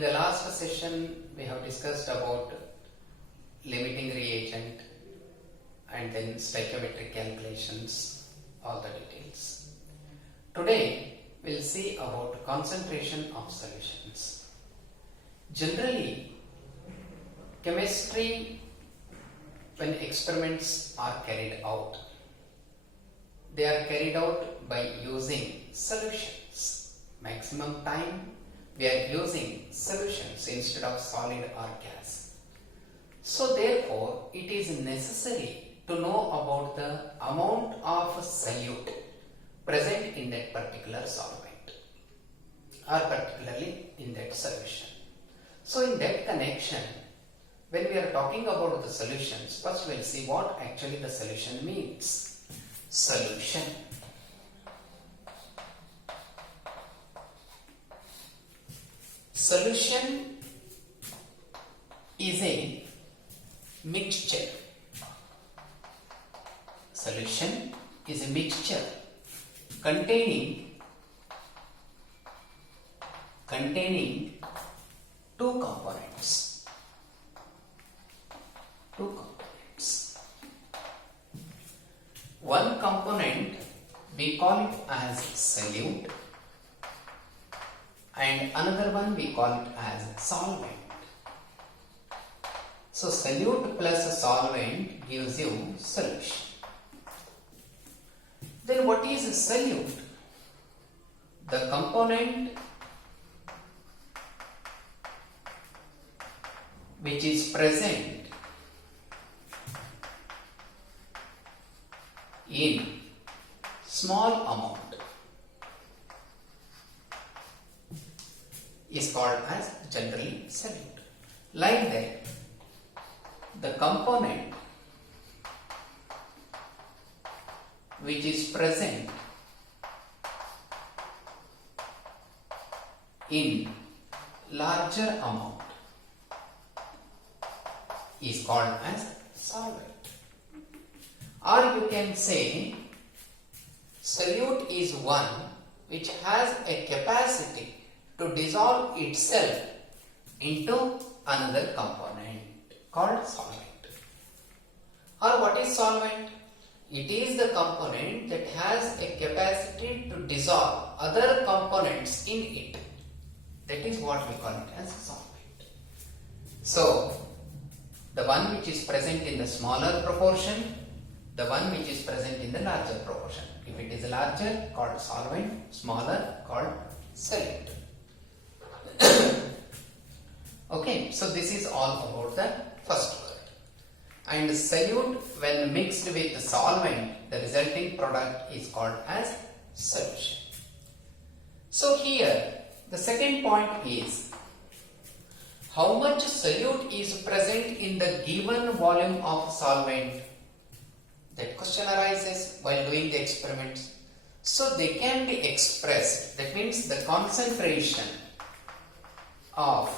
in the last session we have discussed about limiting reagent and then stoichiometric calculations, all the details. Today we'll see about concentration of solutions. Generally, chemistry, when experiments are carried out, they are carried out by using solutions. Maximum time we are using solutions instead of solid or gas. So therefore, it is necessary to know about the amount of solute present in that particular solvent or particularly in that solution. So in that connection, when we are talking about the solutions, first we will see what actually the solution means. Solution. Solution is a mixture. Solution is a mixture containing two components. One component we call it as solute and another one we call it as solvent. So solute plus solvent gives you solution. Then what is solute? The component which is present in small amount is called as generally solute. Like that, the component which is present in larger amount is called as solvent. Or you can say solute is one which has a capacity to dissolve itself into another component called solvent. Or what is solvent? It is the component that has a capacity to dissolve other components in it. That is what we call it as solvent. So, the one which is present in the smaller proportion, the one which is present in the larger proportion. If it is larger, called solvent, smaller, called solute. Okay, so this is all about the first word. And solute, when mixed with the solvent, the resulting product is called as solution. So here, the second point is, how much solute is present in the given volume of solvent? That question arises while doing the experiments. So they can be expressed. That means the concentration of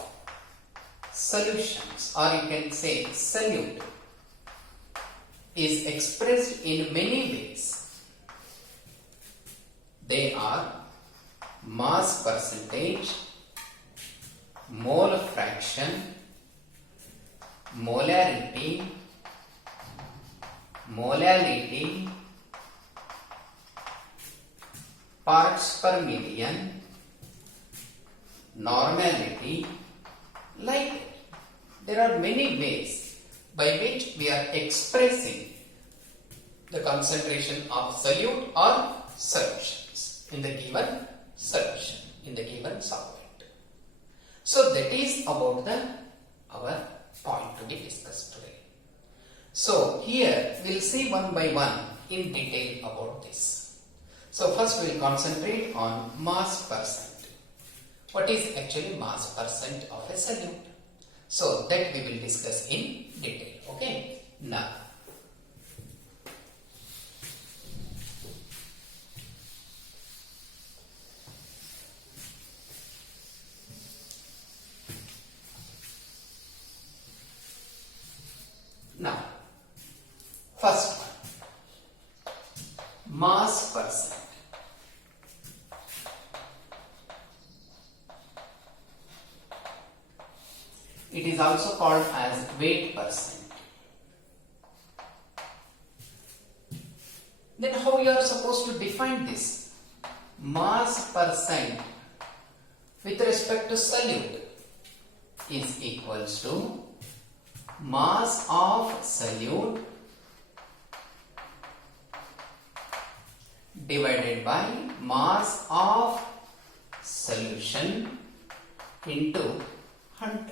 solutions, or you can say solute, is expressed in many ways. They are mass percentage, mole fraction, molarity, molality, parts per million, normality. Like there are many ways by which we are expressing the concentration of solute or solutions in the given solution, in the given solvent. So that is about our point to be discussed today. So here we will see one by one in detail about this. So first we will concentrate on mass percent. What is actually mass percent of a solute? So that we will discuss in detail. Okay. Now, first one, mass percent. It is also called as weight percent. Then how you are supposed to define this? Mass percent with respect to solute is equals to mass of solute divided by mass of solution into 100.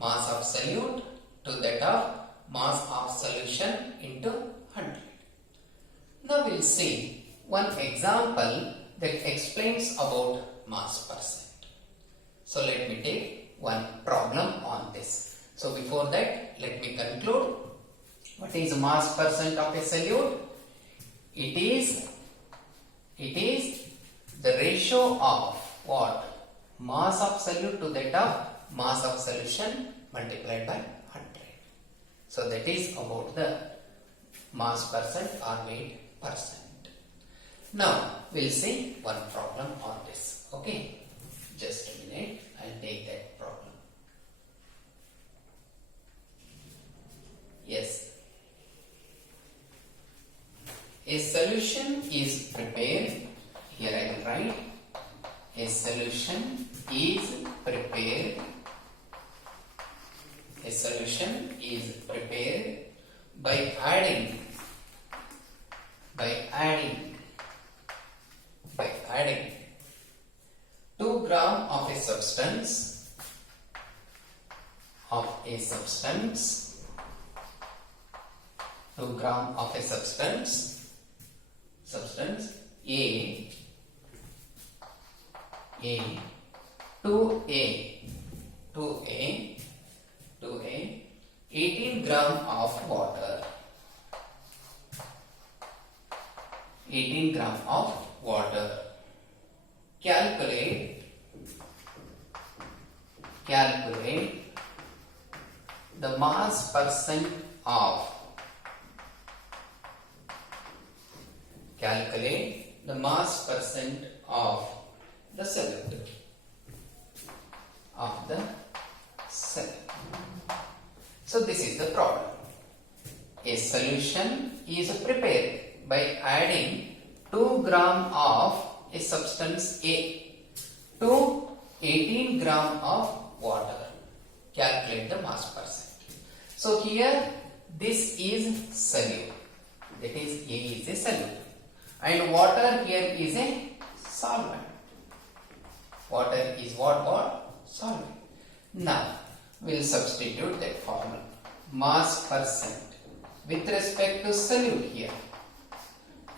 Mass of solute to that of mass of solution into 100. Now we'll see one example that explains about mass percent. So let me take one problem on this. So before that, let me conclude. What is mass percent of a solute? It is the ratio of what? Mass of solute to that of mass of solution multiplied by 100. So that is about the mass percent or weight percent. Now we'll see one problem on this. Okay, just a minute, I'll take that problem. Yes, a solution is prepared. Here I will write, a solution is prepared. A solution is prepared by adding 2 gram of a substance A 2 gram of a substance A to A 18 gram of water. 18 gram of water. Calculate the mass percent of the solute So this is the problem. A solution is prepared by adding 2 gram of a substance A to 18 gram of water. Calculate the mass percent. So here this is solute. That is A is a solute. And water here is a solvent. Water is what? Solvent. Now we will substitute that formula. Mass percent with respect to solute here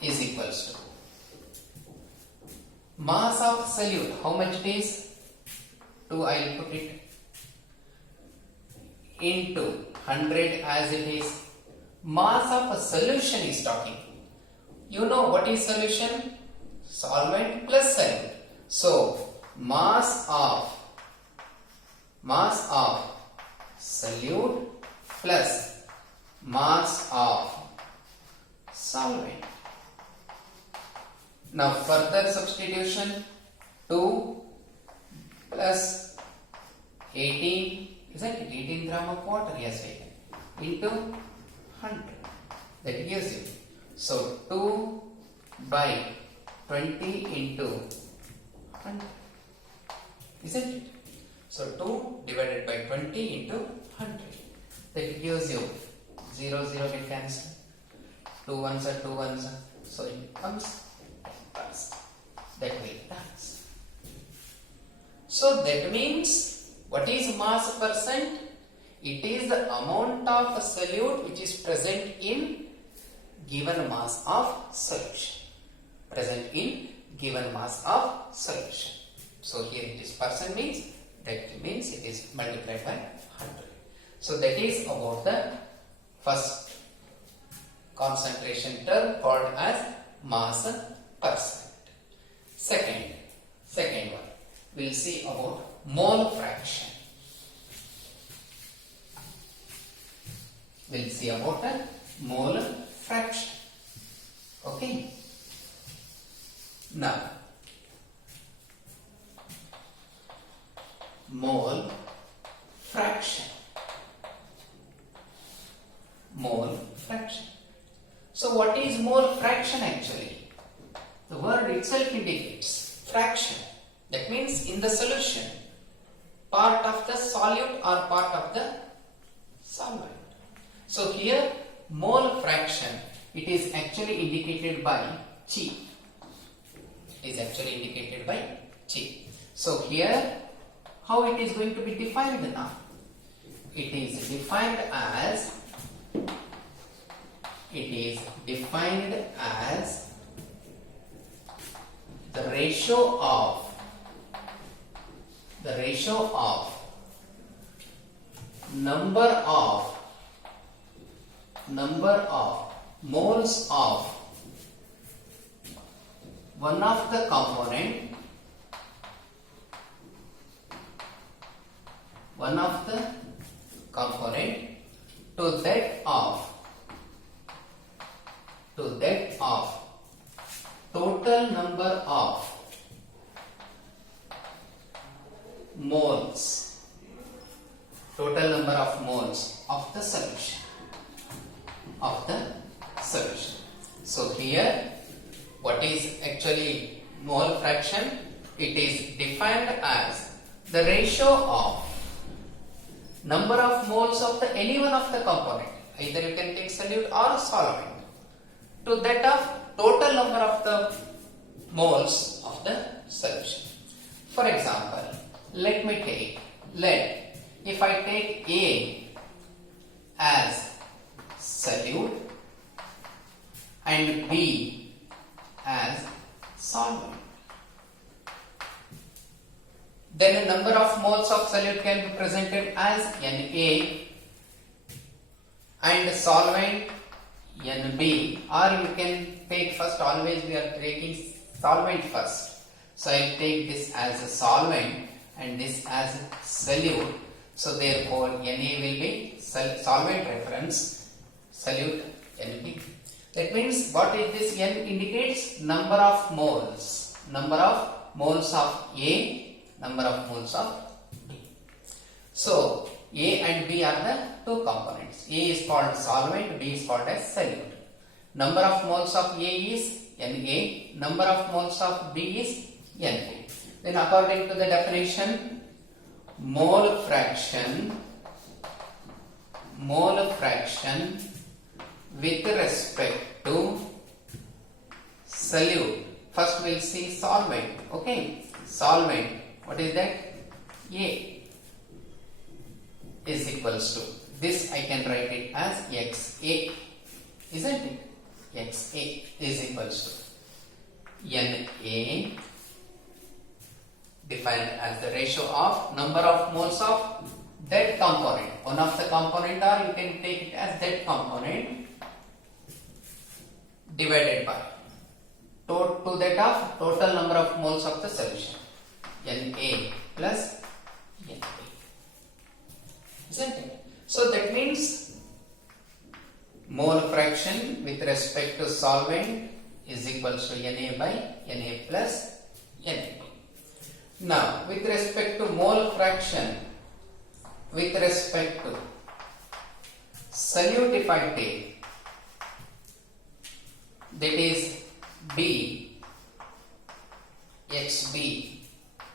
is equals to mass of solute. How much it is? 2 I will put it into 100 as it is. Mass of a solution is talking. You know what is solution? Solvent plus solute. So mass of solute plus mass of solvent. Now further substitution, 2 plus 18, isn't it? 18 gram of water he has taken into 100. That gives you. So 2 by 20 into 100. Isn't it? So 2 divided by 20 into 100. That gives you 0, 0 will cancel. 2 ones are 2 ones. So it becomes plus. That will pass. So that means what is mass percent? It is the amount of solute which is present in given mass of solution. Present in given mass of solution. So here it is percent means that means it is multiplied by 100. So that is about the first concentration term called as mass percent. Second one, we will see about mole fraction. We will see about the mole fraction. Okay. Now, mole fraction actually. The word itself indicates fraction. That means in the solution, part of the solute or part of the solvent. So here mole fraction, it is actually indicated by G. Is actually indicated by G. So here how it is going to be defined now? It is defined as the ratio of number of moles of one of the component to that of total number of moles of the solution. So here what is actually mole fraction? It is defined as the ratio of number of moles of any one of the component, either you can take solute or solvent, to that of total number of the moles of the solution. For example, if I take A as solute and B as solvent, then a number of moles of solute can be presented as Na and solvent Nb, or you can take first, always we are taking solvent first. So I will take this as a solvent and this as a solute. So therefore Na will be solvent reference, solute Nb. That means what is this? N indicates number of moles of A, number of moles of B. So A and B are the two components. A is called solvent, B is called as solute. Number of moles of A is Na, number of moles of B is Nb. Then according to the definition, mole fraction with respect to solute. First we will see solvent. Okay, solvent. What is that? A is equals to, this I can write it as XA, isn't it? XA is equals to Na defined as the ratio of number of moles of that component, one of the component, or you can take it as that component, divided by to that of total number of moles of the solution, Na plus Nb, isn't it? So that means mole fraction with respect to solvent is equals to Na by Na plus Nb. Now with respect to mole fraction with respect to solute, if I take, that is B, XB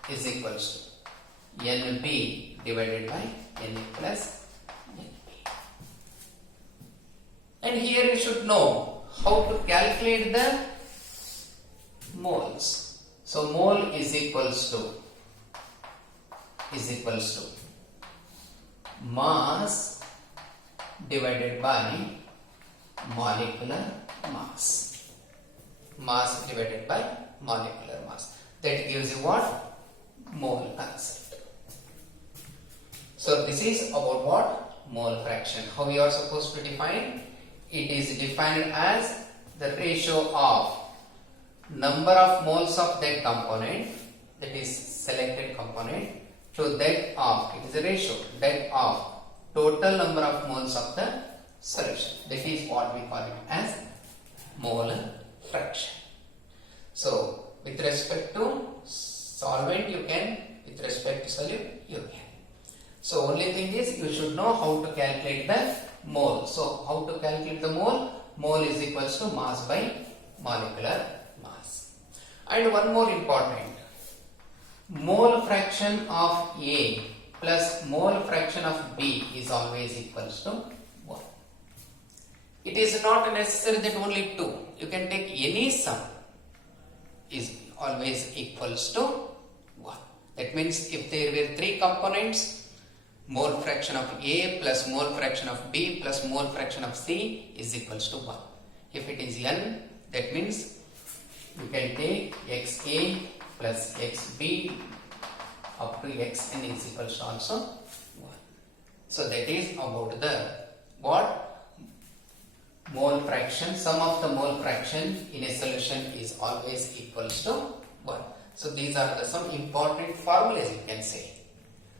is equals to Nb divided by Na plus Nb. And here you should know how to calculate the moles. So mole is equals to mass divided by molecular mass. Mass divided by molecular mass. That gives you what? Mole concept. So this is about what? Mole fraction. How you are supposed to define? It is defined as the ratio of number of moles of that component, that is selected component, to that of, it is a ratio, that of total number of moles of the solution. That is what we call it as mole fraction. So with respect to solvent you can, with respect to solute you can. So only thing is you should know how to calculate the mole. So how to calculate the mole? Mole is equals to mass by molecular mass. And one more important, mole fraction of A plus mole fraction of B is always equals to 1. It is not necessary that only 2. You can take any sum is always equals to 1. That means if there were 3 components, mole fraction of A plus mole fraction of B plus mole fraction of C is equals to 1. If it is n, that means you can take XA plus XB up to Xn is equals to also 1. So that is about the what? Mole fraction. Sum of the mole fraction in a solution is always equals to 1. So these are the some important formulas you can say.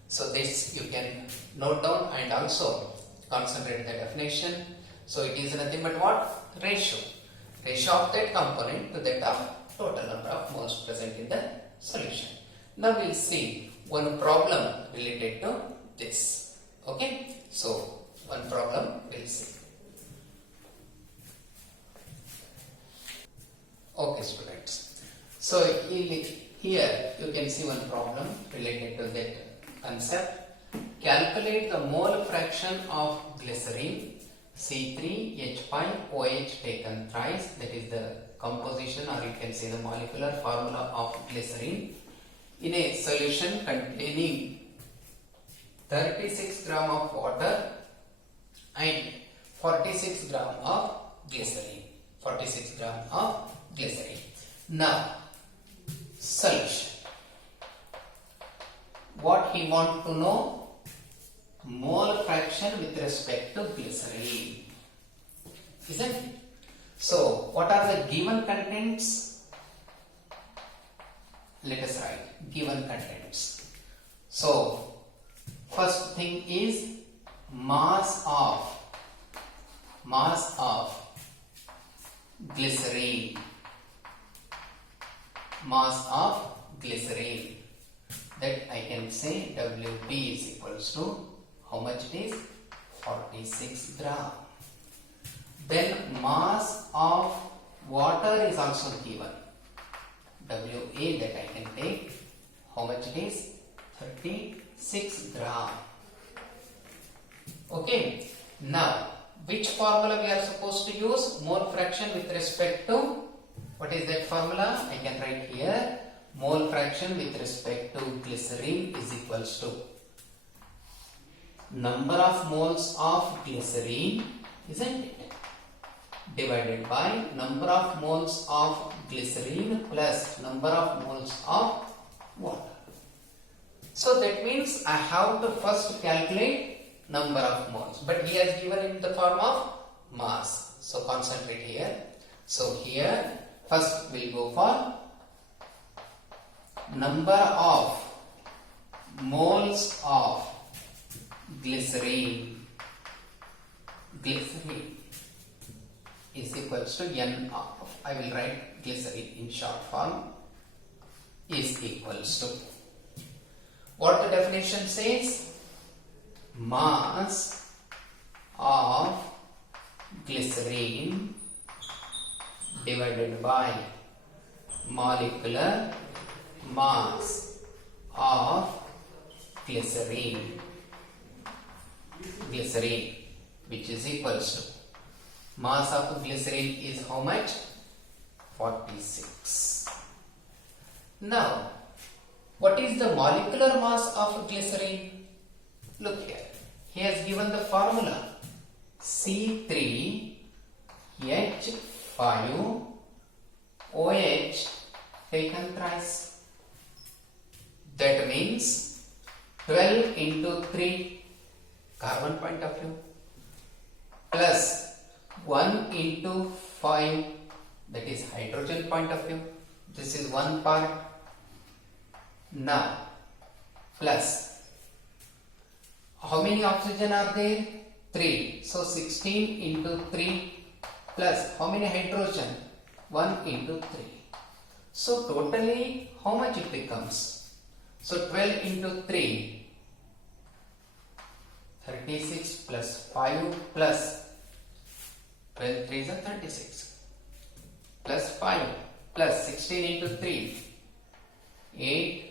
So this you can note down and also concentrate the definition. So it is nothing but what? Ratio. Ratio of that component to that of total number of moles present in the solution. Now we will see one problem related to this. Okay. So one problem we will see. Okay students. So here you can see one problem related to that concept. Calculate the mole fraction of glycerine C3H5OH taken thrice, that is the composition or you can say the molecular formula of glycerine in a solution containing 36 gram of water and 46 gram of glycerine. 46 gram of glycerine. Now, solution. What he want to know? Mole fraction with respect to glycerine. Isn't it? So, what are the given contents? Let us write given contents. So, first thing is mass of glycerine. Mass of glycerine. That I can say WB is equals to how much it is? 46 gram. Then mass of water is also given. WA that I can take how much it is? 36 gram. Okay. Now, which formula we are supposed to use? Mole fraction with respect to, what is that formula? I can write here. Mole fraction with respect to glycerine is equals to number of moles of glycerine, isn't it? Divided by number of moles of glycerine plus number of moles of water. So that means I have to first calculate number of moles, but he has given in the form of mass. So concentrate here. So here first we'll go for number of moles of glycerine is equals to N of, I will write glycerine in short form, is equals to, what the definition says? Mass of glycerine divided by molecular mass of glycerine, which is equals to, mass of glycerine is how much? 46. Now, what is the molecular mass of glycerine? Look here. He has given the formula C3H5OH taken thrice. That means 12 into 3 carbon point of view plus 1 into 5 that is hydrogen point of view. This is one part. Now plus how many oxygen are there? 3. So 16 into 3 plus how many hydrogen? 1 into 3. So totally how much it becomes? So 12 into 3, 36 plus 5 plus 12 3 is 36. plus 5 plus 16 into 3, 8,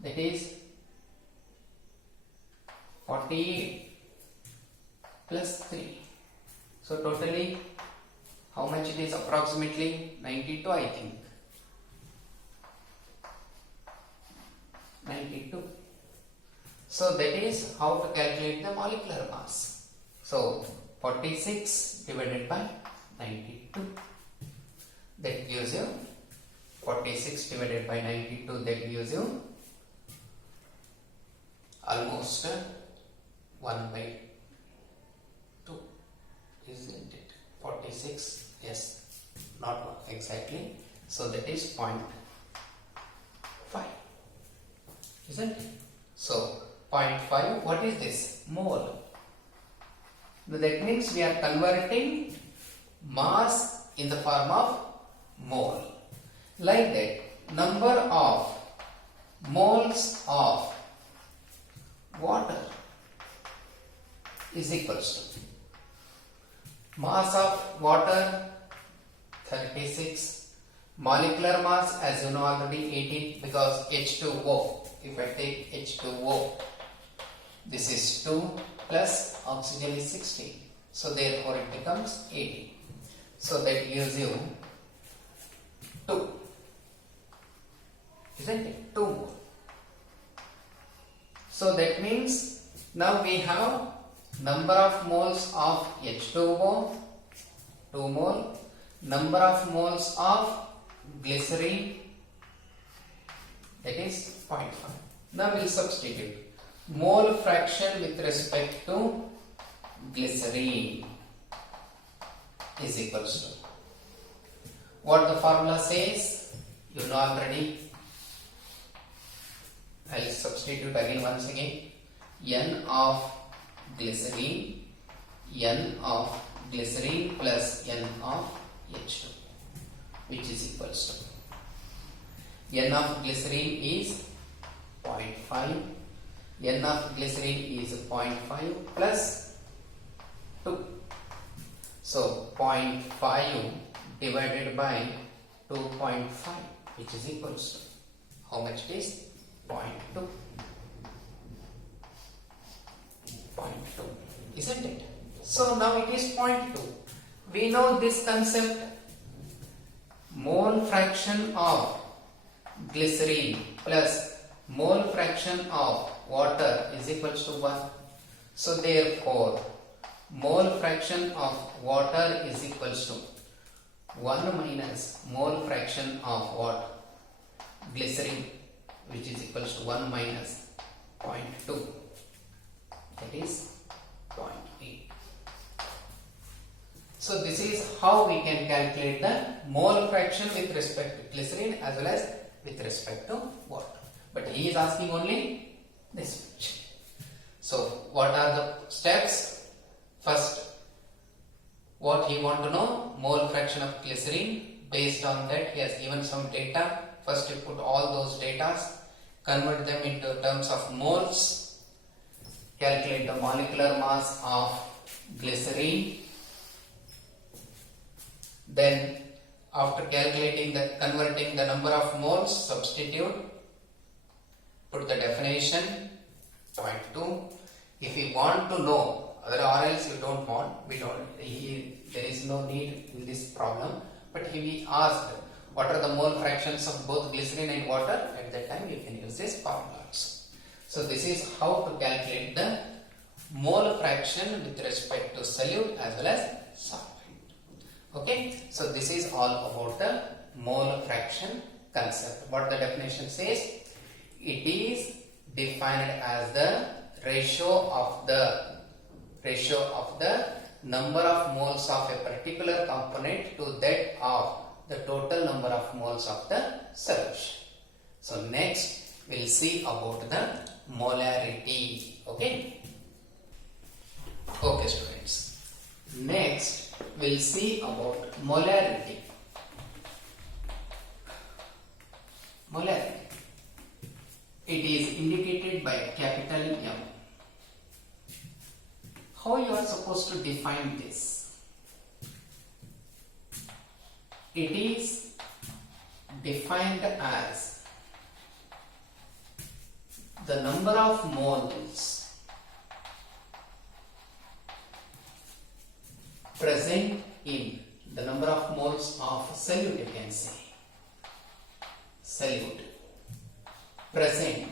that is 48 plus 3. So totally how much it is? Approximately 92, I think. 92. So that is how to calculate the molecular mass. So 46 divided by 92, that gives you 46 divided by 92, that gives you almost 1 by 2, isn't it? 46, yes, not exactly. So that is 0.5, isn't it? So 0.5, what is this? Mole. That means we are converting mass in the form of mole. Like that, number of moles of water is equals to mass of water 36, molecular mass, as you know already, 18, because H2O. If I take H2O, this is 2 plus oxygen is 16. So therefore it becomes 18. So that gives you 2. Isn't it? 2 more. So that means now we have number of moles of H2O, 2 mole, number of moles of glycerine, that is 0.5. Now we will substitute mole fraction with respect to glycerine is equals to what the formula says, you know already. I will substitute again once again. N of glycerine plus N of H2, which is equals to N of glycerine is 0.5, N of glycerine is 0.5 plus 2. So 0.5 divided by 2.5, which is equals to how much it is? 0.2. 0.2, isn't it? So now it is 0.2. We know this concept, mole fraction of glycerine plus mole fraction of water is equals to 1. So therefore mole fraction of water is equals to 1 minus mole fraction of water, glycerine, which is equals to 1 minus 0.2, that is 0.8. So this is how we can calculate the mole fraction with respect to glycerine as well as with respect to water. But he is asking only this much. So what are the steps? First, what he want to know? Mole fraction of glycerine. Based on that, he has given some data. First, you put all those data, convert them into terms of moles, calculate the molecular mass of glycerine. Then, after calculating converting the number of moles, substitute, put the definition 0.2. If you want to know, or else you don't want, there is no need in this problem. But he asked what are the mole fractions of both glycerine and water. At that time you can use this formula also. So this is how to calculate the mole fraction with respect to solute as well as solvent. Okay, so this is all about the mole fraction concept. What the definition says, it is defined as the ratio of the number of moles of a particular component to that of the total number of moles of the solution. So next we will see about the molarity. Okay students, next we will see about molarity. It is indicated by capital M. How you are supposed to define this? it is defined as the number of moles present in the number of moles of solute, you can say solute present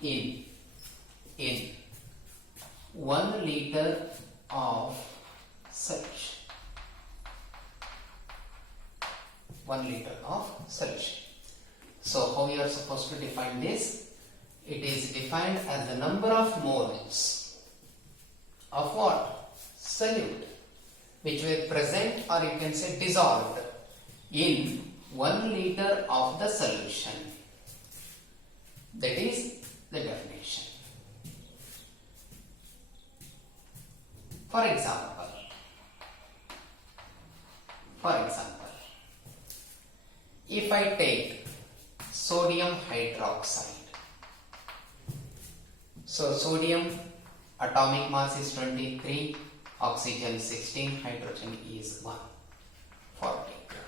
in 1 liter of solution. 1 liter of solution. So how you are supposed to define this? It is defined as the number of moles of what? Solute, which were present, or you can say dissolved, in 1 liter of the solution. That is the definition. For example, if I take sodium hydroxide, so sodium atomic mass is 23, oxygen 16, hydrogen is 1, 40 gram.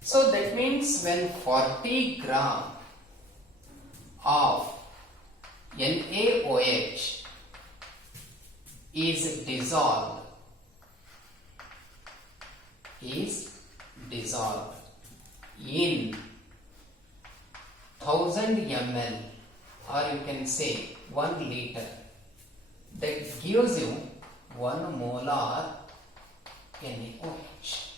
So that means when 40 gram of NaOH is dissolved in 1000 ml, or you can say 1 liter, that gives you 1 molar NaOH.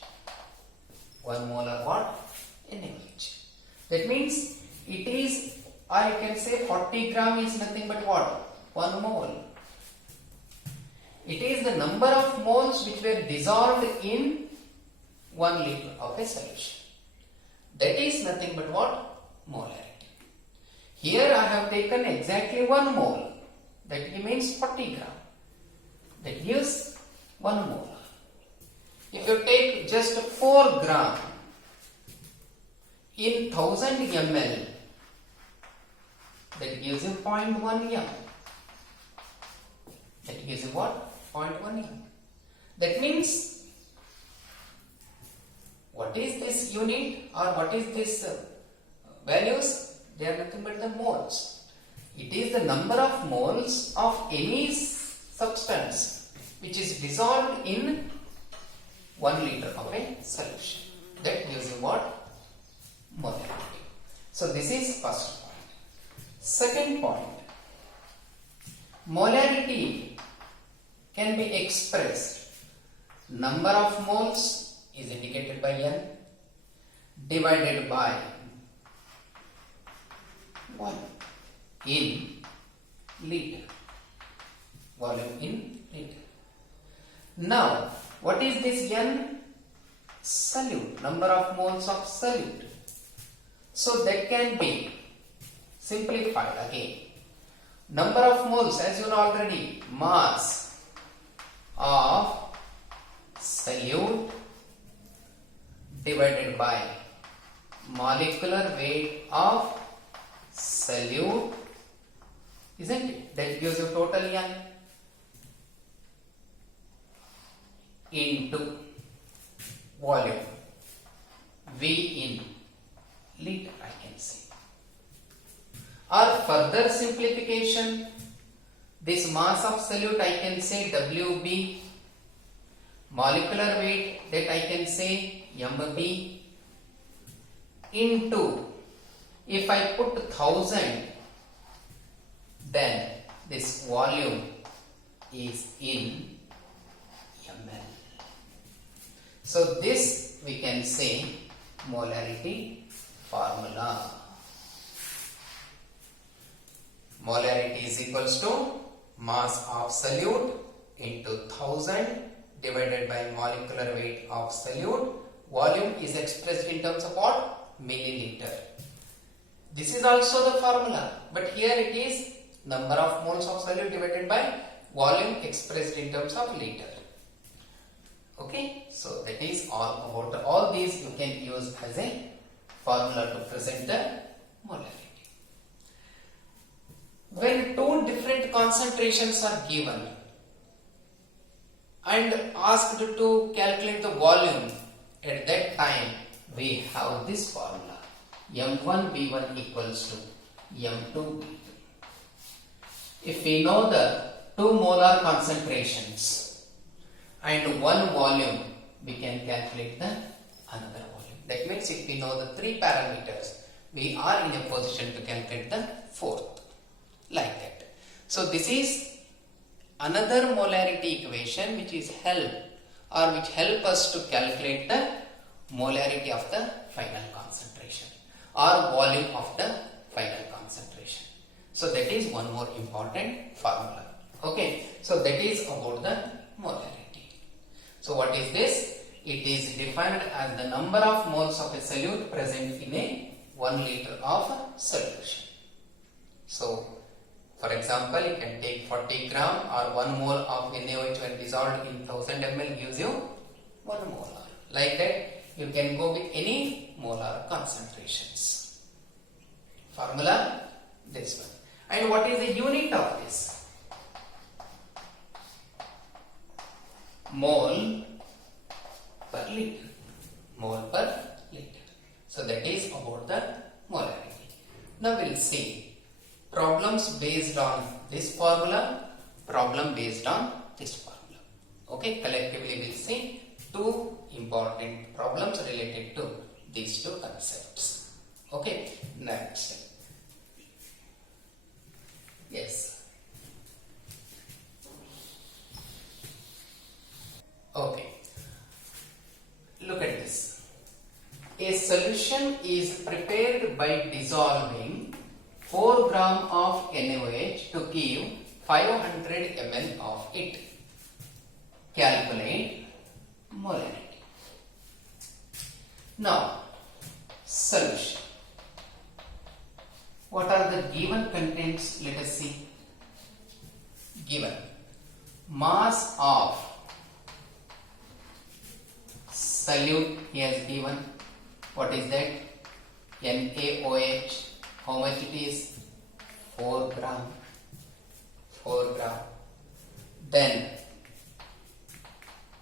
1 molar what? NaOH. That means it is, or you can say 40 gram is nothing but what? 1 mole. It is the number of moles which were dissolved in 1 liter of a solution. That is nothing but what? Molarity. Here I have taken exactly 1 mole. That means 40 gram. That gives 1 mole. If you take just 4 gram in 1000 ml, that gives you 0.1 m. That gives you what? 0.1 m. That means, what is this unit, or what is this values? They are nothing but the moles. It is the number of moles of any substance which is dissolved in 1 liter of a solution. That gives you what? Molarity. So this is first point. Second point, molarity can be expressed, number of moles is indicated by N divided by volume in liter. Volume in liter. Now, what is this N? Solute, number of moles of solute. So that can be simplified again. Number of moles, as you know already, mass of solute divided by molecular weight of solute, isn't it? That gives you total N into volume, V in liter, I can say. Or further simplification, this mass of solute I can say WB, molecular weight that I can say MB, into, if I put 1000, then this volume is in ml. So this we can say molarity formula. Molarity is equals to mass of solute into 1000 divided by molecular weight of solute. Volume is expressed in terms of what? Milliliter. This is also the formula, but here it is number of moles of solute divided by volume expressed in terms of liter. Okay, so that is all about all these you can use as a formula to present the molarity. When two different concentrations are given, and asked to calculate the volume, at that time we have this formula M1V1 equals to M2V2. If we know the 2 molar concentrations and 1 volume, we can calculate the another volume. That means if we know the 3 parameters, we are in a position to calculate the 4th, like that. So this is another molarity equation which help us to calculate the molarity of the final concentration or volume of the final concentration. So that is one more important formula. Okay, so that is about the molarity. So what is this? It is defined as the number of moles of a solute present in a 1 liter of solution. So for example, you can take 40 gram or 1 mole of NaOH when dissolved in 1000 ml gives you 1 molar. Like that, you can go with any molar concentrations. Formula, this one. And what is the unit of this? Mole per liter. Mole per liter. So that is about the molarity. Now we will see problems based on this formula, problem based on this formula. Okay, collectively we will see 2 important problems related to these 2 concepts. Okay, next. Yes. Okay. Look at this. A solution is prepared by dissolving 4 gram of NaOH to give 500 ml of it. Calculate molarity. Now, solution. What are the given contents? Let us see. Given mass of solute he has given. What is that? NaOH. How much it is? 4 gram. 4 gram. Then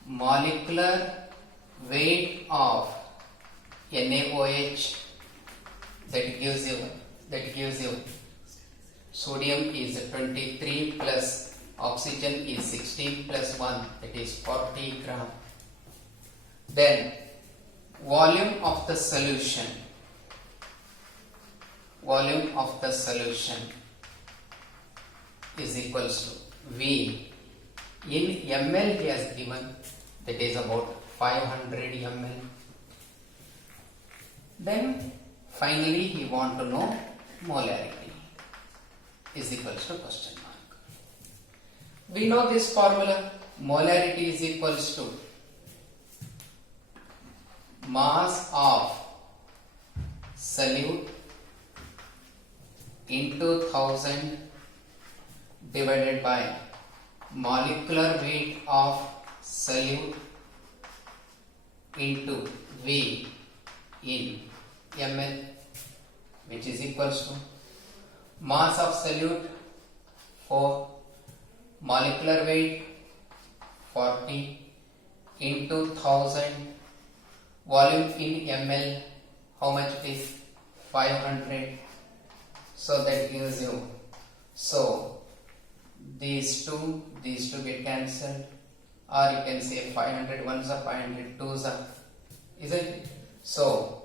molecular weight of NaOH, that gives you sodium is 23 plus oxygen is 16 plus 1, that is 40 gram. Then volume of the solution. Volume of the solution is equals to V in ml he has given, that is about 500 ml. Then finally he want to know molarity is equals to question mark. We know this formula, molarity is equals to mass of solute into 1000 divided by molecular weight of solute into V in ml, which is equals to mass of solute 4, molecular weight 40 into 1000, volume in ml, how much it is? 500. So that gives you, so these two get cancelled, or you can say 500 ones are 500 twos are, isn't it? So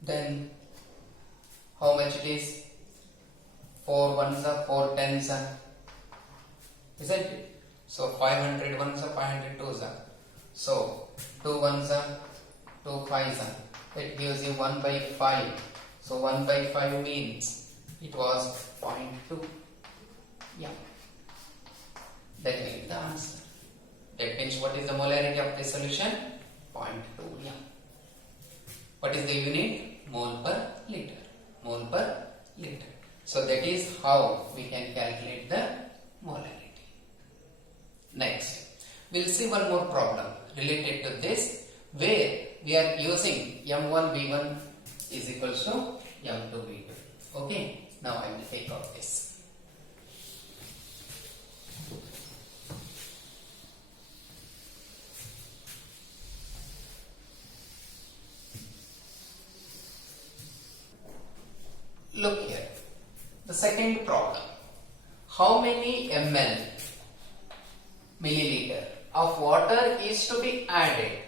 then how much it is? 4 ones are 4 tens are, isn't it? So 500 ones are 500 twos are, so 2 ones are 2 fives are, that gives you 1 by 5. So 1 by 5 means it was 0.2. Yeah. That will be the answer. That means what is the molarity of the solution? 0.2. Yeah. What is the unit? Mole per liter. Mole per liter. So that is how we can calculate the molarity. Next, we will see one more problem related to this, where we are using M1V1 is equals to M2V2. Okay. Now I will take out this. Look here. The second problem. How many milliliter of water is to be added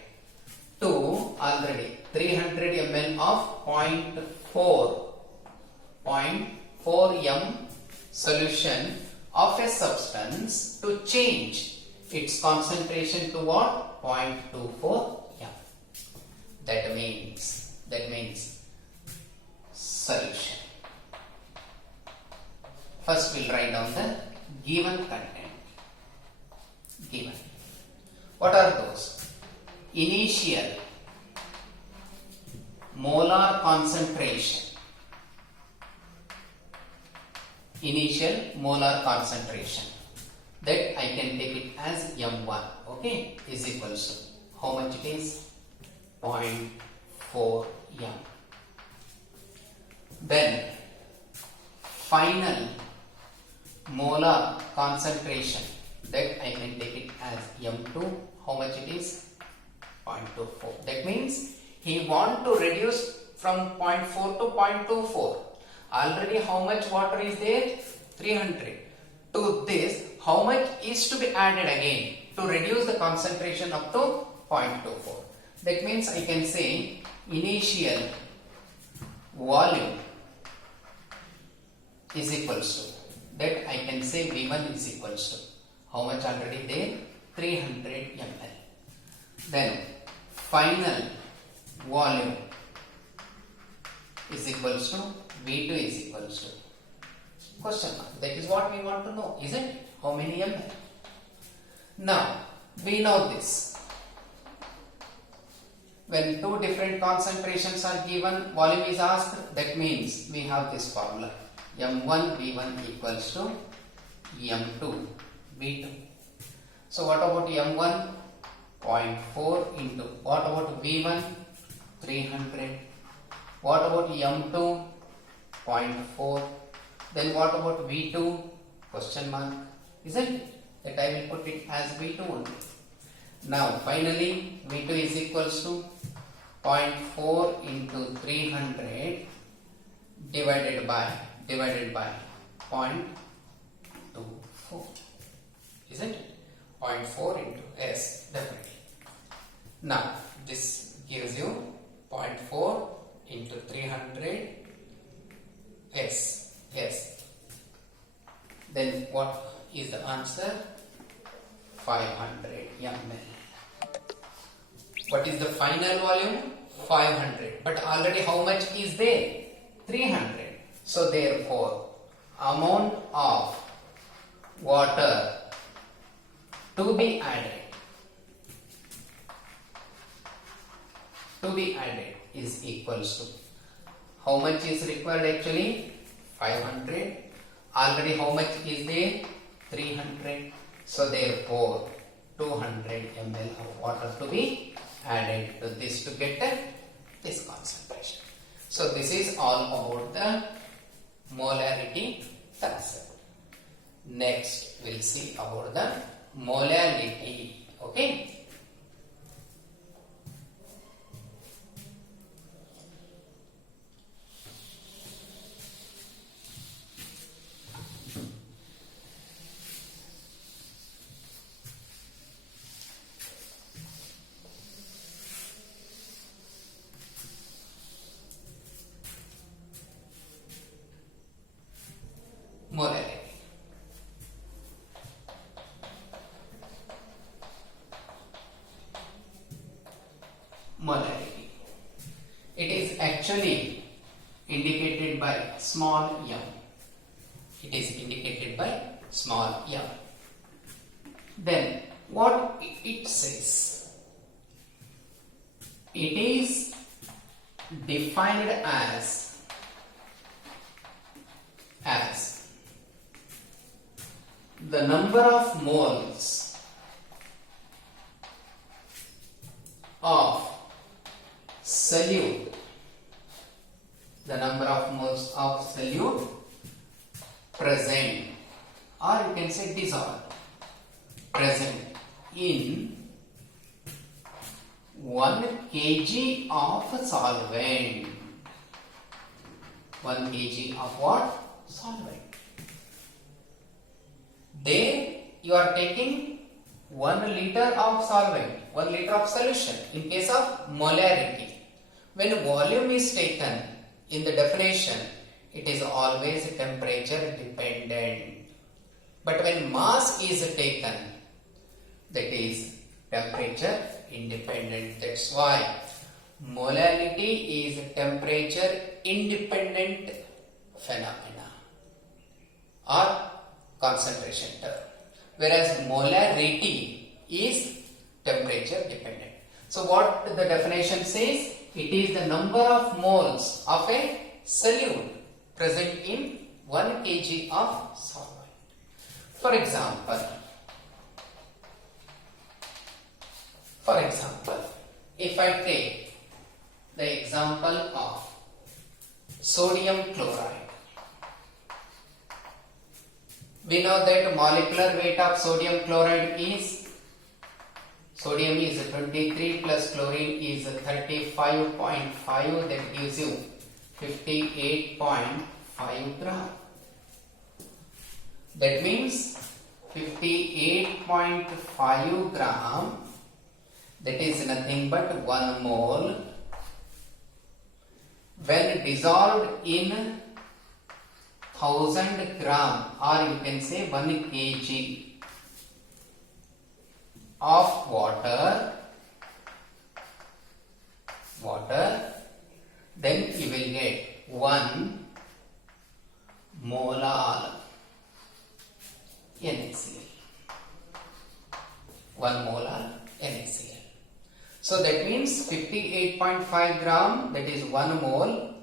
to already 300 ml of 0.4 m solution of a substance to change its concentration to what? 0.24 m. That means solution. First we'll write down the given content. Given. What are those? Initial molar concentration. Initial molar concentration. That I can take it as M1. Okay, is equals to how much it is? 0.4 m. Then final molar concentration, that I can take it as M2. How much it is? 0.24. That means he want to reduce from 0.4 to 0.24. Already how much water is there? 300. To this, how much is to be added again to reduce the concentration up to 0.24? That means I can say initial volume is equals to, that I can say V1 is equals to, how much already there? 300 ml. Then final volume is equals to V2 is equals to question mark. That is what we want to know, isn't it? How many ml? Now we know this. When two different concentrations are given, volume is asked, that means we have this formula. M1 V1 equals to M2 V2. So what about M1? 0.4 into, what about V1? 300. What about M2? 0.4. Then what about V2? Question mark. Isn't it? That I will put it as V2 only. Now finally V2 is equals to 0.4 into 300 divided by 0.24. Isn't it? 0.4 into S, definitely. Now this gives you 0.4 into 300 S. Then what is the answer? 500 ml. What is the final volume? 500. But already how much is there? 300. So therefore, amount of water to be added is equals to, how much is required actually? 500. Already how much is there? 300. So therefore 200 ml of water to be added to this to get this concentration. So this is all about the molarity concept. Next we'll see about the molality. Okay. Molarity. Molarity. It is actually indicated by small m. It is indicated by small m. Then what it says? It is defined as the number of moles of solute, present, or you can say dissolved, present in 1 kg of solvent. 1 kg of what? Solvent. There you are taking 1 liter of solvent, 1 liter of solution in case of molarity. When volume is taken in the definition, it is always temperature dependent. But when mass is taken, that is temperature independent. That's why molarity is temperature independent phenomena or concentration term, whereas molarity is temperature dependent. So what the definition says? It is the number of moles of a solute present in 1 kg of solvent. For example, if I take the example of sodium chloride, we know that molecular weight of sodium chloride is, sodium is 23 plus chlorine is 35.5, that gives you 58.5 gram. That means 58.5 gram, that is nothing but 1 mole, when dissolved in 1000 gram, or you can say 1 kg of water, then you will get 1 molar NaCl. 1 molar NaCl. So that means 58.5 gram, that is 1 mole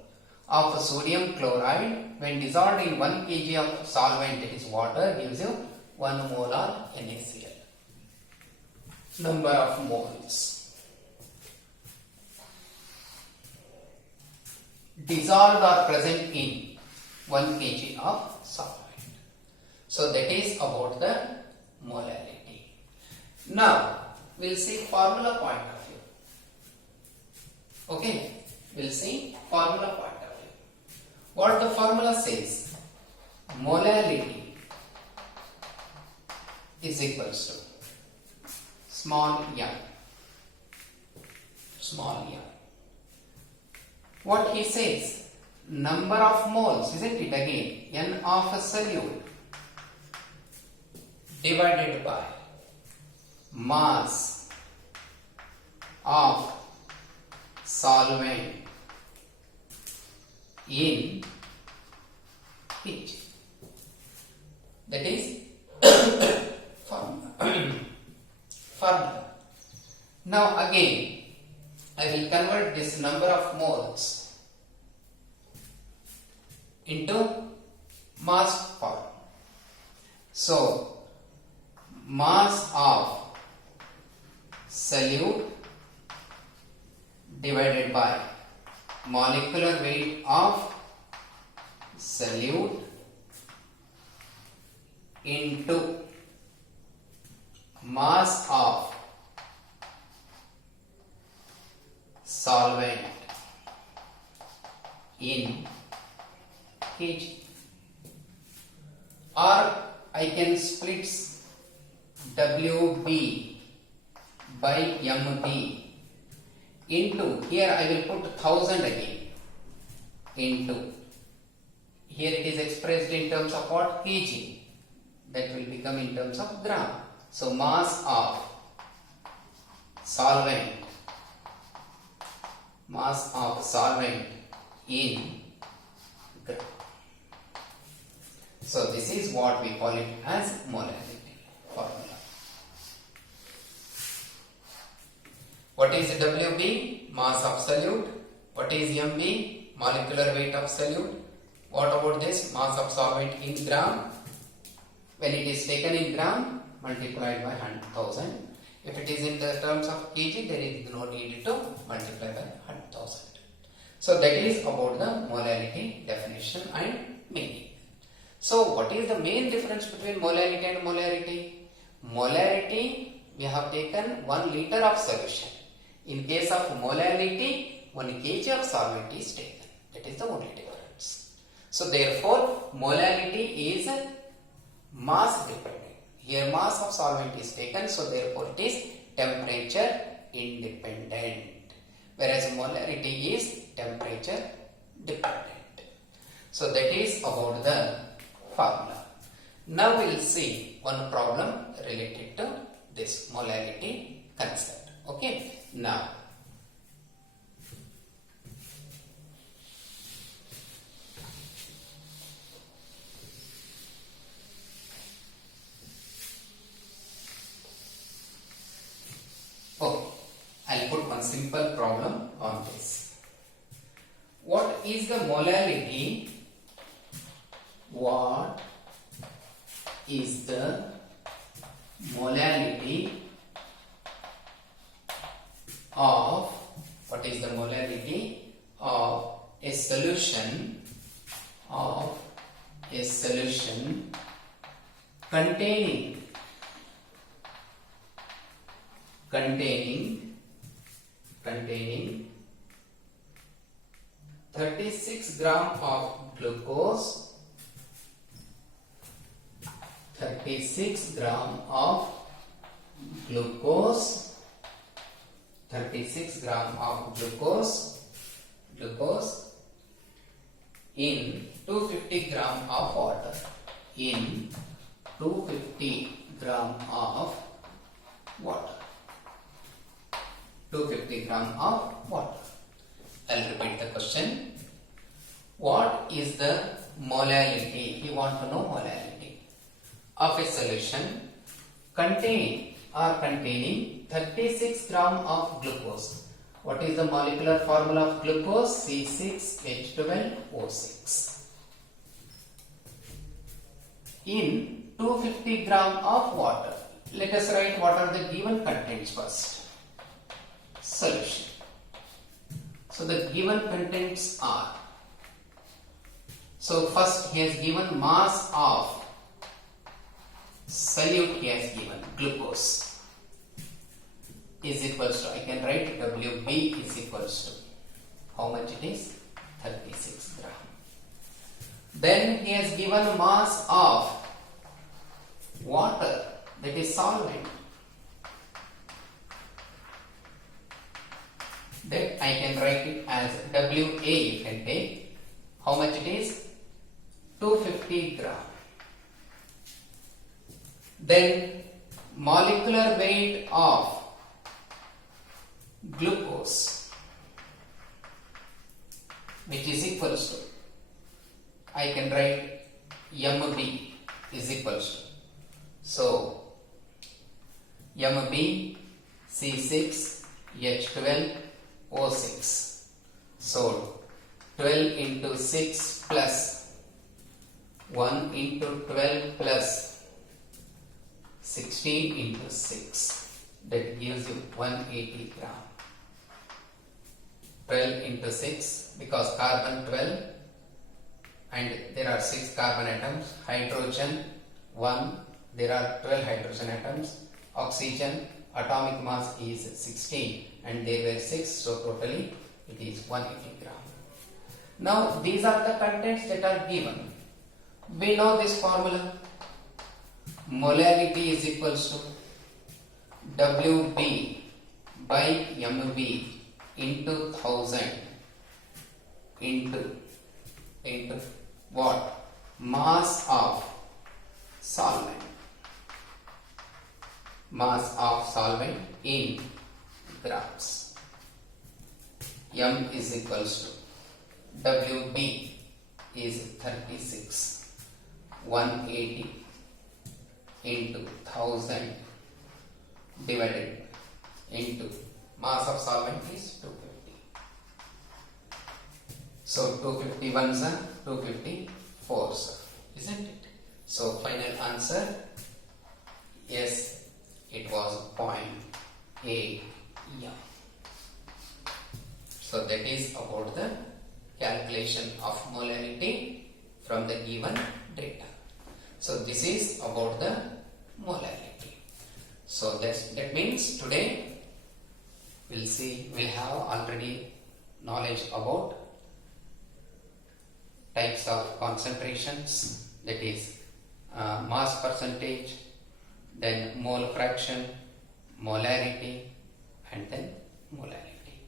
of sodium chloride when dissolved in 1 kg of solvent, that is water, gives you 1 molar NaCl. Number of moles dissolved or present in 1 kg of solvent. So that is about the molarity. Now we will see formula point of view. Okay, we will see formula point of view. What the formula says? Molarity is equals to small m. What he says? Number of moles, isn't it again? N of a solute divided by mass of solvent in kg. That is formula. Now again, I will convert this number of moles into mass form. So mass of solute divided by molecular weight of solute into mass of solvent in kg. Or I can split WB by MB into, here I will put 1000 again, into, here it is expressed in terms of what? Kg. That will become in terms of gram. So mass of solvent in gram. So this is what we call it as molarity formula. What is WB? Mass of solute. What is MB? Molecular weight of solute. What about this? Mass of solvent in gram. When it is taken in gram, multiplied by 100,000. If it is in the terms of kg, there is no need to multiply by 100,000. So that is about the molarity definition and meaning. So what is the main difference between molarity and molarity? Molarity, we have taken 1 liter of solution. In case of molarity, 1 kg of solvent is taken. That is the only difference. So therefore molality is mass dependent. Here mass of solvent is taken, so therefore it is temperature independent, whereas molarity is temperature dependent. So that is about the formula. Now we will see one problem related to this molality concept. Okay, now I'll put one simple problem on this. What is the molality? What is the molality of a solution containing 36 gram of glucose, 36 gram of glucose in 250 gram of water, 250 gram of water. I'll repeat the question. What is the molality? You want to know molality of a solution containing 36 gram of glucose. What is the molecular formula of glucose? C6H12O6. In 250 gram of water. Let us write what are the given contents first. Solution. So the given contents are, so first he has given mass of solute, he has given glucose is equals to, I can write WB is equals to, how much it is? 36 gram. Then he has given mass of water, that is solvent, that I can write it as WA, you can take, how much it is? 250 gram. Then molecular weight of glucose, which is equals to, I can write MB is equals to, so MB C6H12O6, so 12 into 6 plus 1 into 12 plus 16 into 6, that gives you 180 gram. 12 into 6, because carbon 12 and there are 6 carbon atoms, hydrogen 1, there are 12 hydrogen atoms, oxygen atomic mass is 16 and there were 6, so totally it is 180 gram. Now these are the contents that are given. We know this formula. Molality is equals to WB by MB into 1000 into what? Mass of solvent. Mass of solvent in grams. M is equals to WB is 36. 180 into 1000 divided into mass of solvent is 250. So 250 ones are 254, isn't it? So final answer, yes, it was 0.8 m. So that is about the calculation of molarity from the given data. So this is about the molarity. So that means today we'll have already knowledge about types of concentrations, that is mass percentage, then mole fraction, molarity, and then molality.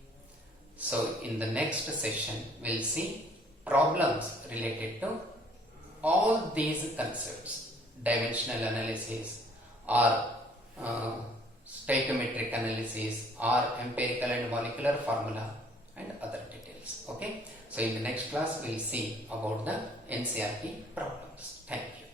So in the next session we'll see problems related to all these concepts, dimensional analysis or stoichiometric analysis or empirical and molecular formula and other details. Okay, so in the next class we'll see about the NCERT problems. Thank you.